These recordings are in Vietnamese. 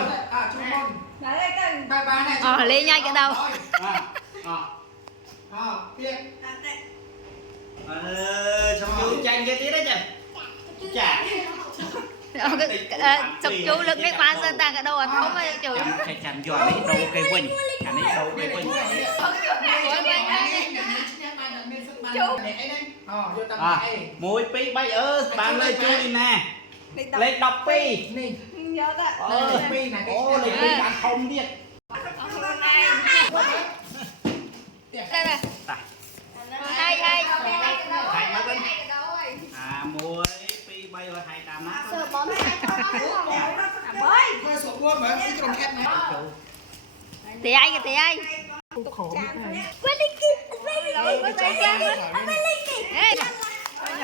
môn. Chung môn. Lên nhanh cái đầu. Biết. Xong chú tranh cái tí đấy nhỉ. Chả. Sọc chú lực đấy quá dân ta cái đầu thấu mà chú. Cái chăn giỏi đấy đâu cây quỳnh. Chăn đấy đâu cây quỳnh. Mùi pi bay bạn lời chú đi nè. Lên đọc pi. Pi này. Lên pi bạn không biết. Đây này. Hay. Mùi pi bay rồi 200 á. Thôi sụp luôn mà. Cái đồng khét này. Tí ai. Khổ.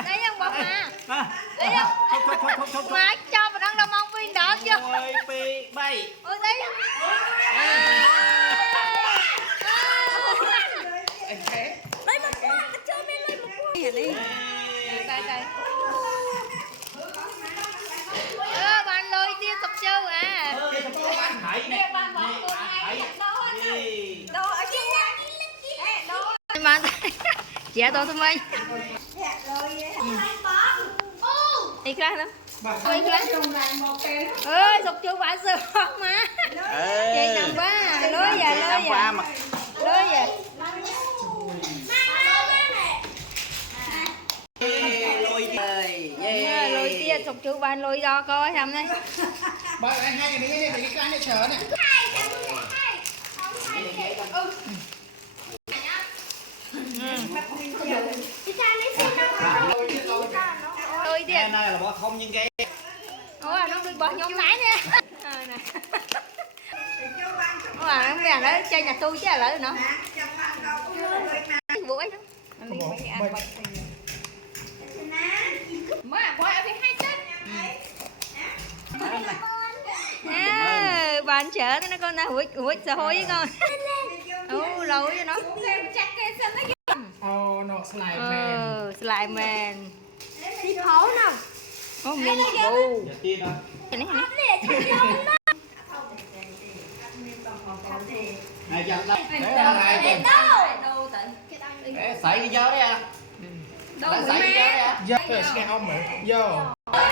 Đấy không bọc mà. Đấy không. Mà cho vào đang mong viên đó chưa? Mùi pi bay. Ôi đấy. Anh thế. Lấy một quả, cho mình lấy một quả. Đi. Đây. Bạn lôi tiên sọc châu à. Bạn thấy nè. Mà chị tôi thông minh. Đi ra lắm. Ơi sọc châu bạn sợ mà. Chị nằm quá. Lôi về. Lôi tia sọc châu bạn lôi do coi thầm đây. Bạn anh hai cái này cái này chờ này. Lôi tia. Cái này là bỏ không nhưng cái. Ủa nó bị bỏ nhóm lái nè. Ủa nó bè đó chơi nhà tôi chứ là nữa. Vụ ấy đó. Mà qua phải 2 chân. Bạn chở nó con nào hủi sợ hối với con. Lâu cho nó. Nó slide man. Slide man. Đi phố nào. Mình bù. Cái này chặt đây. Để sấy cái gió đấy à. Đâu Sấy cái gió đấy à. Giờ cái ông mà. Giờ. Ôi.